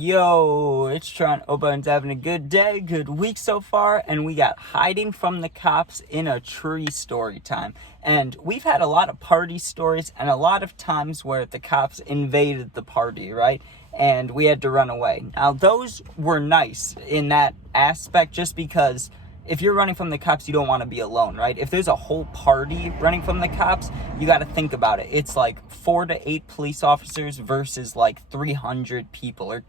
Yo, it's Trent. Hope everyone's having a good day, good week so far, and we got hiding from the cops in a tree story time. And we've had a lot of party stories and a lot of times where the cops invaded the party, right? And we had to run away. Now, those were nice in that aspect just because if you're running from the cops, you don't want to be alone, right? If there's a whole party running from the cops, you got to think about it. It's like 4 to 8 police officers versus like 300 people, or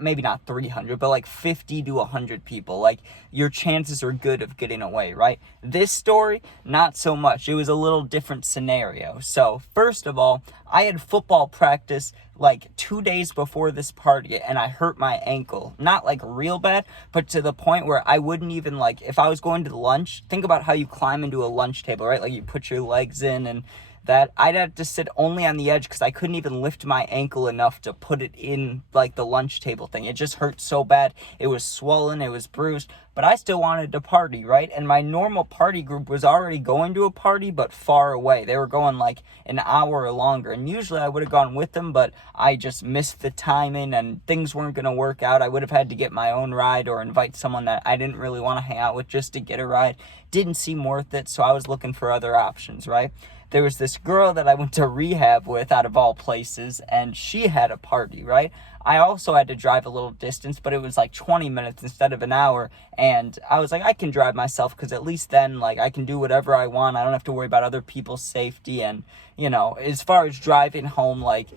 maybe not 300, but like 50 to 100 people. Like, your chances are good of getting away, right? This story, not so much. It was a little different scenario. So first of all, I had football practice like 2 days before this party and I hurt my ankle. Not like real bad, but to the point where I wouldn't even, like, if I was going to lunch, think about how you climb into a lunch table, right? Like, you put your legs in and that I'd have to sit only on the edge because I couldn't even lift my ankle enough to put it in like the lunch table thing. It just hurt so bad. It was swollen, it was bruised, but I still wanted to party, right? And my normal party group was already going to a party, but far away. They were going like an hour or longer, and usually I would have gone with them, but I just missed the timing and things weren't going to work out. I would have had to get my own ride or invite someone that I didn't really want to hang out with just to get a ride. Didn't seem worth it, so I was looking for other options, right? There was this girl that I went to rehab with, out of all places, and she had a party, right? I also had to drive a little distance, but it was like 20 minutes instead of an hour, and I was like, I can drive myself, because at least then, like, I can do whatever I want. I don't have to worry about other people's safety, and, you know, as far as driving home, like,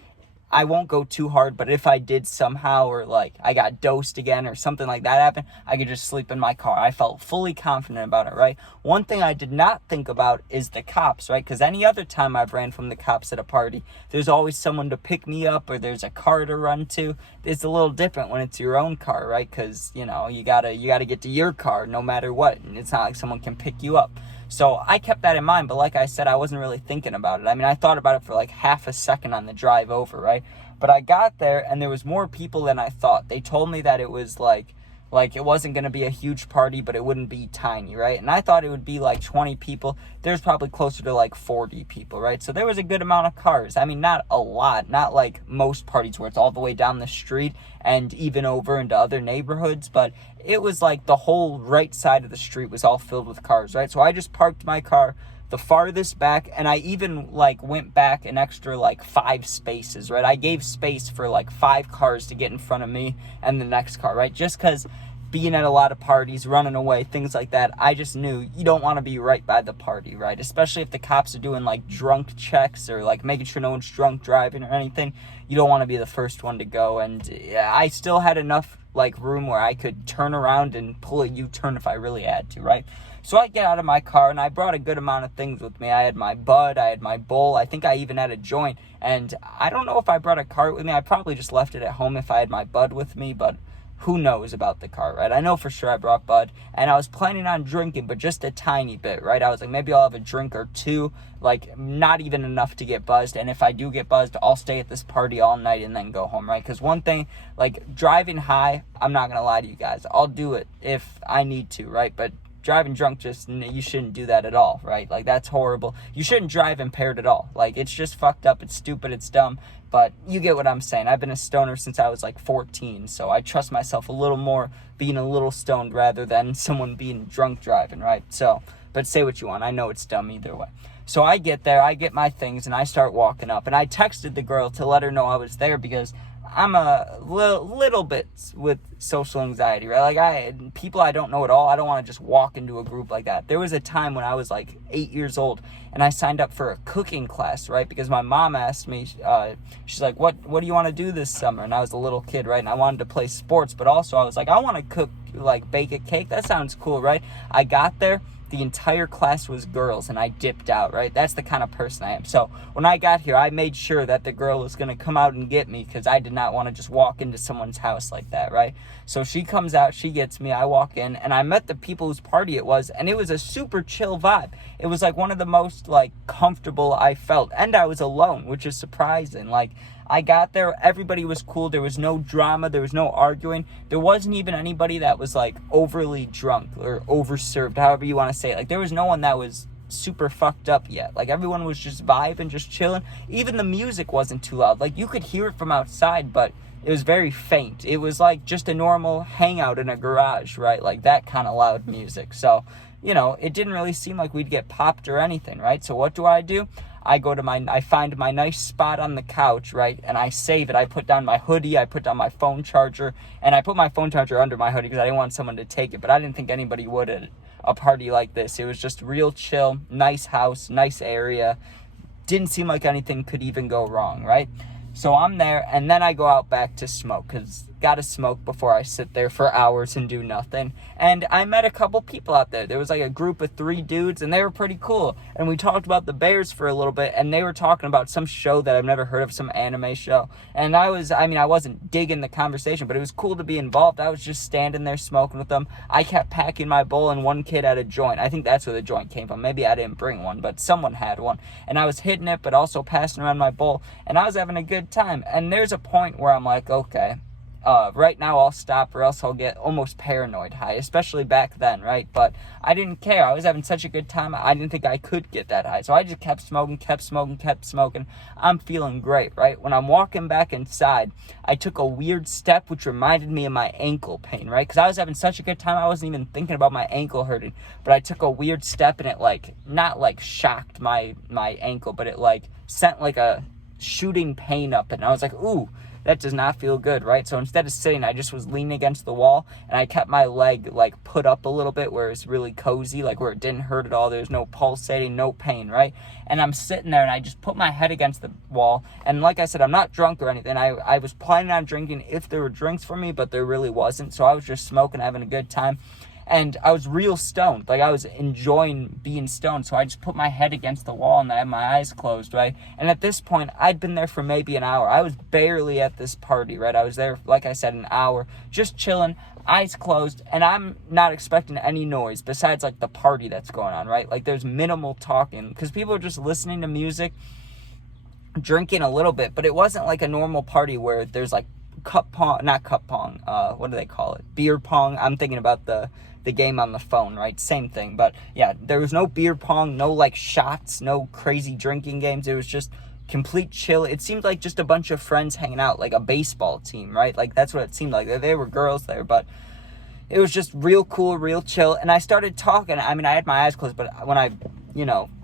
I won't go too hard, but if I did somehow, or like I got dosed again or something like that happened, I could just sleep in my car. I felt fully confident about it, right? One thing I did not think about is the cops, right? Because any other time I've ran from the cops at a party, there's always someone to pick me up or there's a car to run to. It's a little different when it's your own car, right? Because, you know, you gotta get to your car no matter what, and it's not like someone can pick you up. So I kept that in mind, but like I said, I wasn't really thinking about it. I mean, I thought about it for like half a second on the drive over, right? But I got there and there was more people than I thought. They told me that it was like it wasn't going to be a huge party, but it wouldn't be tiny, right? And I thought it would be like 20 people. There's probably closer to like 40 people, right? So there was a good amount of cars. I mean, not a lot, not like most parties where it's all the way down the street and even over into other neighborhoods, but it was like the whole right side of the street was all filled with cars, right? So I just parked my car the farthest back, and I even like went back an extra like 5 spaces, right? I gave space for like 5 cars to get in front of me and the next car, right? Just because being at a lot of parties, running away, things like that, I just knew you don't want to be right by the party, right? Especially if the cops are doing like drunk checks or like making sure no one's drunk driving or anything. You don't want to be the first one to go. And I still had enough like room where I could turn around and pull a U-turn if I really had to, right? So I get out of my car, and I brought a good amount of things with me. I had my bud, I had my bowl, I think I even had a joint, and I don't know if I brought a cart with me. I probably just left it at home if I had my bud with me, but who knows about the cart, right? I know for sure I brought bud, and I was planning on drinking, but just a tiny bit, right? I was like, maybe I'll have a drink or two, like not even enough to get buzzed, and if I do get buzzed, I'll stay at this party all night and then go home, right? Because one thing, like driving high, I'm not gonna lie to you guys, I'll do it if I need to, right? But driving drunk, you shouldn't do that at all, right? Like, that's horrible. You shouldn't drive impaired at all. Like, it's just fucked up, it's stupid, it's dumb, but you get what I'm saying. I've been a stoner since I was like 14, so I trust myself a little more being a little stoned rather than someone being drunk driving, right? So, but say what you want, I know it's dumb either way. So I get there, I get my things, and I start walking up, and I texted the girl to let her know I was there because I'm a little bit with social anxiety, right? Like, people I don't know at all, I don't want to just walk into a group like that. There was a time when I was like 8 years old and I signed up for a cooking class, right? Because my mom asked me, she's like, what do you want to do this summer? And I was a little kid, right? And I wanted to play sports, but also I was like, I want to cook, like bake a cake. That sounds cool, right? I got there. The entire class was girls, and I dipped out, right? That's the kind of person I am. So when I got here, I made sure that the girl was going to come out and get me because I did not want to just walk into someone's house like that, right? So she comes out, she gets me, I walk in, and I met the people whose party it was, and it was a super chill vibe. It was like one of the most like comfortable I felt, and I was alone, which is surprising. Like, I got there, everybody was cool, there was no drama, there was no arguing, there wasn't even anybody that was like overly drunk or overserved, however you want to say it. Like, there was no one that was super fucked up yet. Like, everyone was just vibing, just chilling. Even the music wasn't too loud. Like, you could hear it from outside, but it was very faint. It was like just a normal hangout in a garage, right? Like that kind of loud music. So, it didn't really seem like we'd get popped or anything, right? So what do? I find my nice spot on the couch, right? And I save it. I put down my hoodie, I put down my phone charger, and I put my phone charger under my hoodie because I didn't want someone to take it, but I didn't think anybody would at a party like this. It was just real chill, nice house, nice area. Didn't seem like anything could even go wrong, right? So I'm there, and then I go out back to smoke, because gotta smoke before I sit there for hours and do nothing. And I met a couple people out there. There was like a group of 3 dudes, and they were pretty cool. And we talked about the Bears for a little bit, and they were talking about some show that I've never heard of, some anime show. And I wasn't digging the conversation, but it was cool to be involved. I was just standing there smoking with them. I kept packing my bowl, and one kid had a joint. I think that's where the joint came from. Maybe I didn't bring one, but someone had one. And I was hitting it, but also passing around my bowl, and I was having a good time. And there's a point where I'm like, okay, right now I'll stop or else I'll get almost paranoid high, especially back then, right? But I didn't care. I was having such a good time. I didn't think I could get that high. So I just kept smoking. I'm feeling great, right? When I'm walking back inside, I took a weird step which reminded me of my ankle pain, right? Because I was having such a good time, I wasn't even thinking about my ankle hurting. But I took a weird step, and it not shocked my ankle, but it sent a shooting pain up, and I was like, ooh, that does not feel good, right? So instead of sitting, I just was leaning against the wall, and I kept my leg put up a little bit where it's really cozy, where it didn't hurt at all. There's no pulsating, no pain, right? And I'm sitting there, and I just put my head against the wall, and like I said, I'm not drunk or anything. I was planning on drinking if there were drinks for me, but there really wasn't. So I was just smoking, having a good time. And I was real stoned. I was enjoying being stoned. So I just put my head against the wall, and I had my eyes closed, right? And at this point, I'd been there for maybe an hour. I was barely at this party, right? I was there, like I said, an hour, just chilling, eyes closed. And I'm not expecting any noise besides the party that's going on, right? There's minimal talking because people are just listening to music, drinking a little bit. But it wasn't a normal party where there's cup pong, not cup pong, what do they call it? Beer pong. I'm thinking about the game on the phone, right? Same thing. But yeah, there was no beer pong, no shots, no crazy drinking games. It was just complete chill. It seemed like just a bunch of friends hanging out, like a baseball team, right? That's what it seemed like. There were girls there, but it was just real cool, real chill. And I started talking. I had my eyes closed, but when I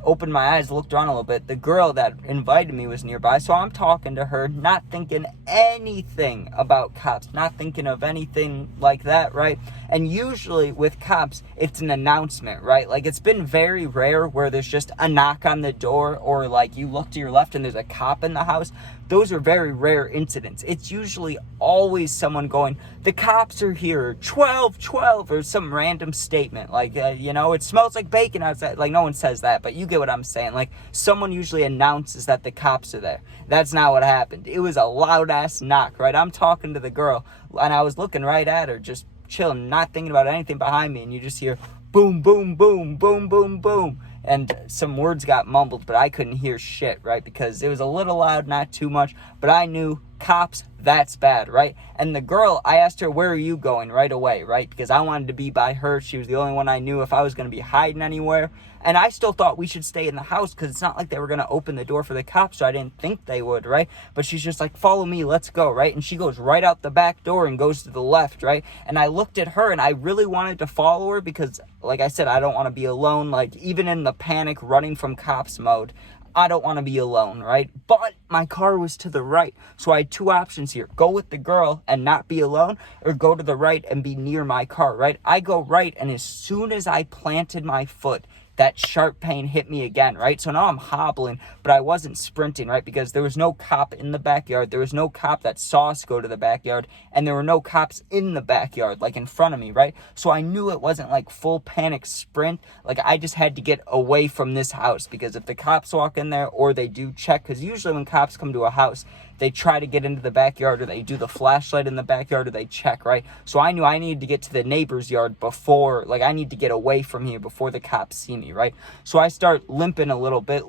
opened my eyes, looked around a little bit, the girl that invited me was nearby. So I'm talking to her, not thinking anything about cops, not thinking of anything like that, right? And usually with cops, it's an announcement, right? It's been very rare where there's just a knock on the door, or you look to your left and there's a cop in the house. Those are very rare incidents. It's usually always someone going, the cops are here, 12, or some random statement. It smells like bacon outside. No one says that, but you get what I'm saying. Someone usually announces that the cops are there. That's not what happened. It was a loud ass knock, right? I'm talking to the girl, and I was looking right at her, just chilling, not thinking about anything behind me, and you just hear boom, boom, boom, boom, boom, boom. And some words got mumbled, but I couldn't hear shit, right? Because it was a little loud, not too much, but I knew cops, that's bad, right? And the girl, I asked her, where are you going, right away, right? Because I wanted to be by her. She was the only one I knew if I was going to be hiding anywhere. And I still thought we should stay in the house because it's not like they were going to open the door for the cops, so I didn't think they would, right? But she's just like, follow me, let's go, right? And she goes right out the back door and goes to the left, right? And I looked at her, and I really wanted to follow her because, like I said, I don't want to be alone. Even in the panic running from cops mode, I don't want to be alone, right? But my car was to the right, so I had 2 options here. Go with the girl and not be alone, or go to the right and be near my car, right? I go right, and as soon as I planted my foot, that sharp pain hit me again, right? So now I'm hobbling, but I wasn't sprinting, right? Because there was no cop in the backyard. There was no cop that saw us go to the backyard, and there were no cops in the backyard, in front of me, right? So I knew it wasn't full panic sprint. I just had to get away from this house, because if the cops walk in there, or they do check, because usually when cops come to a house, they try to get into the backyard, or they do the flashlight in the backyard, or they check, right? So I knew I needed to get to the neighbor's yard before, I need to get away from here before the cops see me, right? So I start limping a little bit,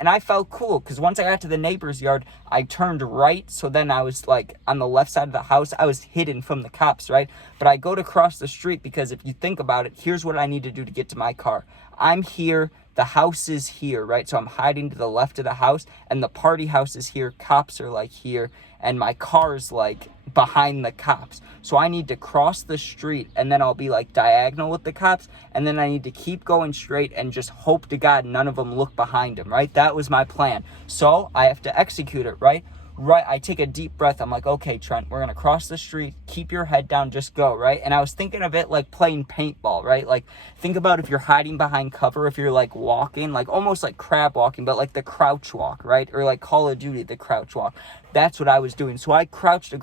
and I felt cool, because once I got to the neighbor's yard, I turned right, so then I was, on the left side of the house. I was hidden from the cops, right? But I go to cross the street, because if you think about it, here's what I need to do to get to my car. I'm here the house is here, right? So I'm hiding to the left of the house, and the party house is here. Cops are like here, and my car's like behind the cops. So I need to cross the street, and then I'll be like diagonal with the cops, and then I need to keep going straight and just hope to God none of them look behind him, right? That was my plan. So I have to execute it, right? Right, I take a deep breath. I'm like, okay, Trent, we're going to cross the street. Keep your head down. Just go, right? And I was thinking of it like playing paintball, right? Like, think about if you're hiding behind cover, if you're like walking, like almost like crab walking, but like the crouch walk, right? Or like Call of Duty, the crouch walk. That's what I was doing. So I crouched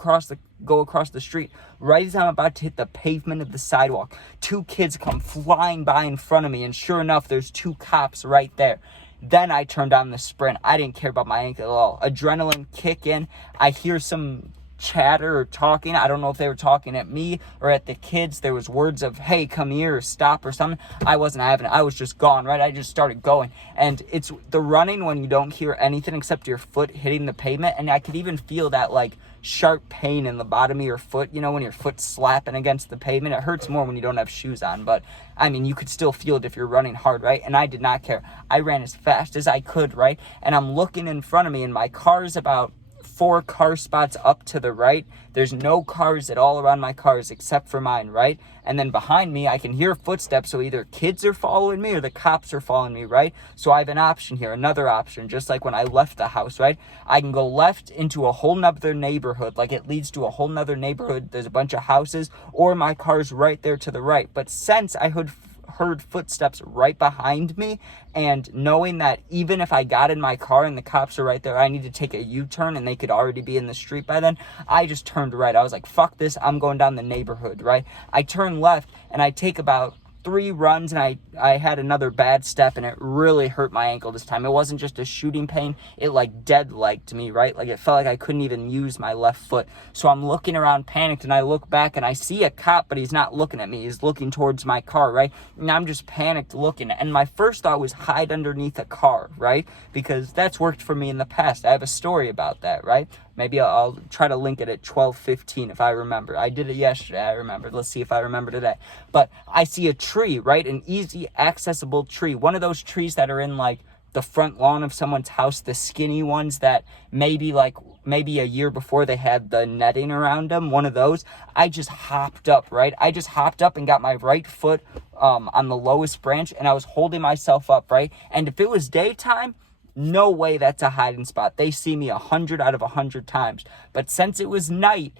go across the street. Right as I'm about to hit the pavement of the sidewalk, 2 kids come flying by in front of me. And sure enough, there's 2 cops right there. Then I turned on the sprint. I didn't care about my ankle at all. Adrenaline kick in. I hear some chatter or talking. I don't know if they were talking at me or at the kids. There was words of, hey, come here, or stop, or something. I wasn't having it. I was just gone, right? I just started going. And it's the running when you don't hear anything except your foot hitting the pavement. And I could even feel that like sharp pain in the bottom of your foot, you know, when your foot's slapping against the pavement. It hurts more when you don't have shoes on, but I mean, you could still feel it if you're running hard, right? And I did not care. I ran as fast as I could, right? And I'm looking in front of me, and my car's about 4 car spots up to the right. There's no cars at all around my cars except for mine, right? And then behind me, I can hear footsteps. So either kids are following me or the cops are following me, right? So I have an option here, another option, just like when I left the house, right? I can go left into a whole nother neighborhood, like it leads to a whole nother neighborhood. There's a bunch of houses, or my car's right there to the right. But since I heard footsteps right behind me, and knowing that even if I got in my car and the cops are right there, I need to take a U-turn and they could already be in the street by then, I just turned right. I was like, fuck this, I'm going down the neighborhood, right? I turn left and I take about 3 runs, and I had another bad step, and it really hurt my ankle this time. It wasn't just a shooting pain, it like dead-liked me, right? Like it felt like I couldn't even use my left foot. So I'm looking around panicked, and I look back and I see a cop, but he's not looking at me. He's looking towards my car, right? And I'm just panicked looking. And my first thought was hide underneath a car, right? Because that's worked for me in the past. I have a story about that, right? Maybe I'll try to link it at 12:15 if I remember. I did it yesterday, I remember. Let's see if I remember today. But I see a tree, right? An easy accessible tree. One of those trees that are in like the front lawn of someone's house, the skinny ones that maybe a year before they had the netting around them, one of those. I just hopped up, right? I just hopped up and got my right foot on the lowest branch, and I was holding myself up, right? And if it was daytime, no way that's a hiding spot. They see me 100 out of 100 times. But since it was night,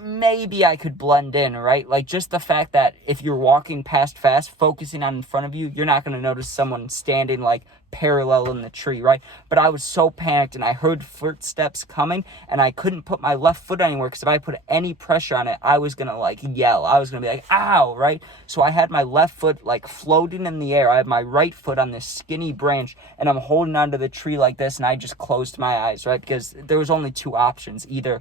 maybe I could blend in, right? Like just the fact that if you're walking past fast, focusing on in front of you, you're not going to notice someone standing like parallel in the tree, right? But I was so panicked, and I heard footsteps coming, and I couldn't put my left foot anywhere, because if I put any pressure on it, I was going to like yell. I was going to be like, ow, right? So I had my left foot like floating in the air. I had my right foot on this skinny branch, and I'm holding onto the tree like this, and I just closed my eyes, right? Because there was only 2 options. Either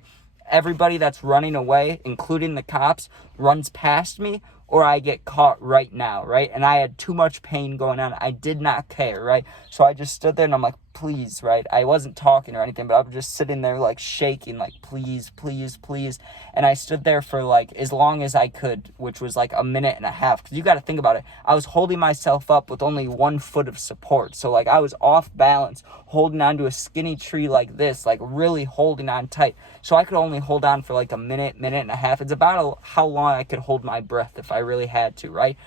everybody that's running away, including the cops, runs past me, or I get caught right now, right? And I had too much pain going on. I did not care, right? So I just stood there, and I'm like, please, right? I wasn't talking or anything, but I was just sitting there like shaking, like, please, please, please. And I stood there for like as long as I could, which was like a minute and a half. Because you got to think about it. I was holding myself up with only 1 foot of support. So like I was off balance, holding onto a skinny tree like this, like really holding on tight. So I could only hold on for like a minute, minute and a half. It's about how long I could hold my breath if I really had to, right?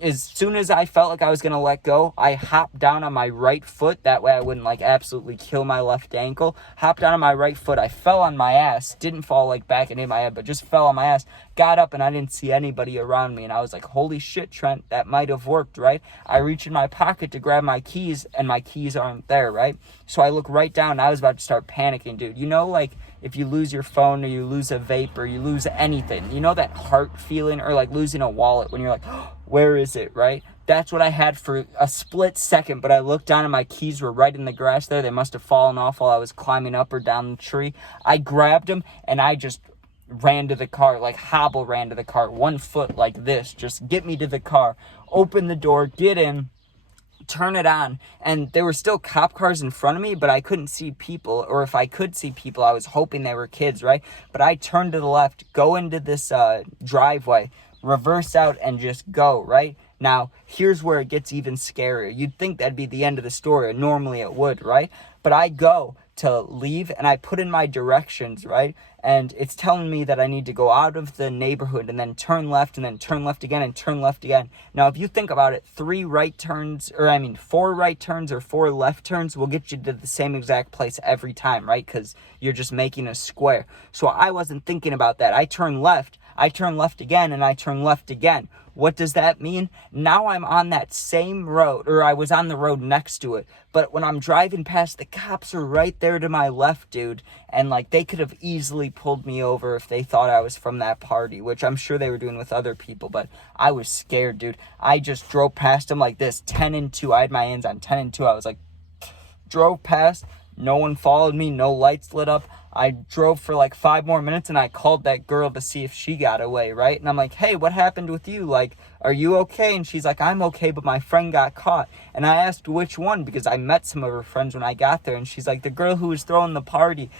As soon as I felt like I was going to let go, I hopped down on my right foot. That way I wouldn't like absolutely kill my left ankle. Hopped down on my right foot. I fell on my ass. Didn't fall like back and hit my head, but just fell on my ass. Got up, and I didn't see anybody around me. And I was like, holy shit, Trent, that might have worked, right? I reach in my pocket to grab my keys, and my keys aren't there, right? So I look right down, and I was about to start panicking, dude. You know, like if you lose your phone, or you lose a vape, or you lose anything, you know that heart feeling, or like losing a wallet when you're like, oh, where is it, right? That's what I had for a split second, but I looked down and my keys were right in the grass there. They must have fallen off while I was climbing up or down the tree. I grabbed them, and I just ran to the car, like hobble ran to the car, 1 foot like this, just get me to the car, open the door, get in, turn it on, and there were still cop cars in front of me, but I couldn't see people, or if I could see people, I was hoping they were kids, right? But I turned to the left, go into this driveway, reverse out, and just go, right? Now, here's where it gets even scarier. You'd think that'd be the end of the story, and normally it would, right? But I go to leave and I put in my directions, right? And it's telling me that I need to go out of the neighborhood and then turn left and then turn left again and turn left again. Now, if you think about it, 4 right turns or 4 left turns will get you to the same exact place every time, right? Because you're just making a square. So I wasn't thinking about that. I turn left again, and I turn left again. What does that mean? Now I'm on that same road, or I was on the road next to it. But when I'm driving past, the cops are right there to my left, dude. And like, they could have easily pulled me over if they thought I was from that party, which I'm sure they were doing with other people. But I was scared, dude. I just drove past them like this, 10 and 2. I had my hands on 10 and 2. I was like, drove past. No one followed me. No lights lit up. I drove for like 5 more minutes and I called that girl to see if she got away, right? And I'm like, hey, what happened with you? Like, are you okay? And she's like, I'm okay, but my friend got caught. And I asked which one, because I met some of her friends when I got there. And she's like, the girl who was throwing the party,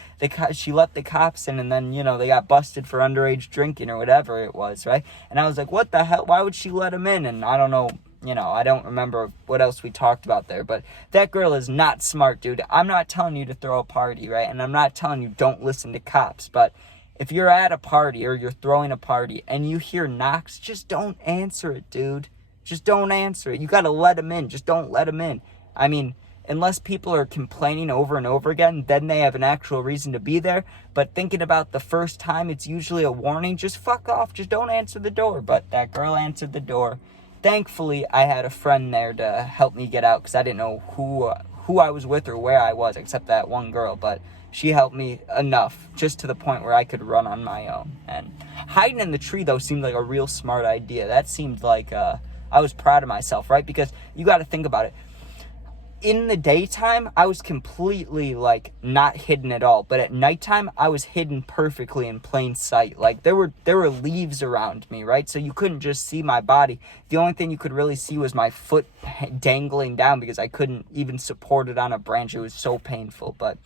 she let the cops in, and then, you know, they got busted for underage drinking or whatever it was, right? And I was like, what the hell? Why would she let him in? And I don't know. You know, I don't remember what else we talked about there, but that girl is not smart, dude. I'm not telling you to throw a party, right? And I'm not telling you don't listen to cops, but if you're at a party or you're throwing a party and you hear knocks, just don't answer it, dude. Just don't answer it. You got to let them in. Just don't let them in. I mean, unless people are complaining over and over again, then they have an actual reason to be there. But thinking about the first time, it's usually a warning. Just fuck off. Just don't answer the door. But that girl answered the door. Thankfully, I had a friend there to help me get out because I didn't know who I was with or where I was, except that one girl. But she helped me enough, just to the point where I could run on my own. And hiding in the tree, though, seemed like a real smart idea. That seemed like I was proud of myself, right? Because you got to think about it. In the daytime, I was completely, like, not hidden at all. But at nighttime, I was hidden perfectly in plain sight. Like, there were leaves around me, right? So you couldn't just see my body. The only thing you could really see was my foot dangling down because I couldn't even support it on a branch. It was so painful. But,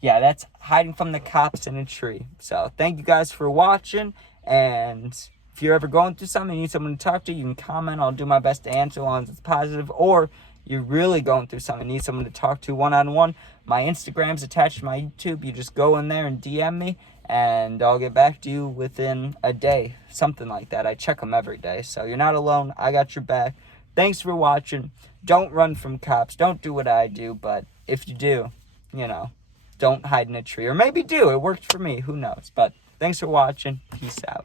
yeah, that's hiding from the cops in a tree. So, thank you guys for watching. And if you're ever going through something, you need someone to talk to, you can comment. I'll do my best to answer as long as it's positive. Or you're really going through something, need someone to talk to one-on-one, my Instagram's attached to my YouTube. You just go in there and DM me, and I'll get back to you within a day, something like that. I check them every day, so you're not alone. I got your back. Thanks for watching. Don't run from cops. Don't do what I do, but if you do, you know, don't hide in a tree. Or maybe do. It worked for me. Who knows? But thanks for watching. Peace out.